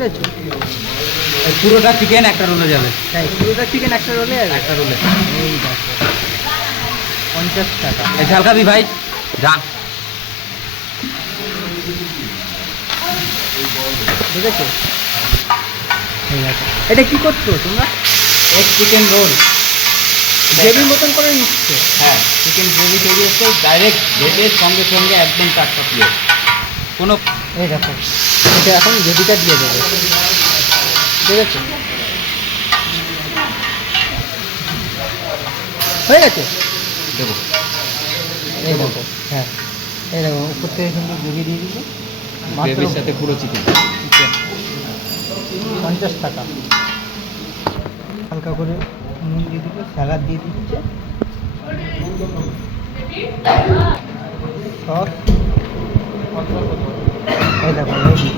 বুঝেছো? পুরোটা চিকেন একটা রোলে যাবে। তাই পুরোটা চিকেন একটা রোলে যাবে? একটা রোলে। এই দেখো 50 টাকা। এই ঝাল খাবি ভাই? যা। বুঝেছো? এই দেখো এটা কি করছো তোমরা? এক চিকেন রোল গ্রেভির মতন করে নিচ্ছে। হ্যাঁ, চিকেন গ্রেভি তৈরি হচ্ছে ডাইরেক্ট ভেজের সঙ্গে সঙ্গে একদম টাটকা প্লেট। কোনো এই দেখো এটা এখন গ্রেভিটা দিয়ে দেবে, ঠিক আছে? হয়ে গেছে। দেবো। এই দেখো, হ্যাঁ এই দেখো উপর থেকে কিন্তু গ্রেভি দিয়ে দিচ্ছে। গ্রেভির সাথে পুরো চিকেন। 50 টাকা। হালকা করে নুন দিয়ে দিচ্ছে, স্যালাড দিয়ে দিচ্ছে, সস। এই দেখো রেডি।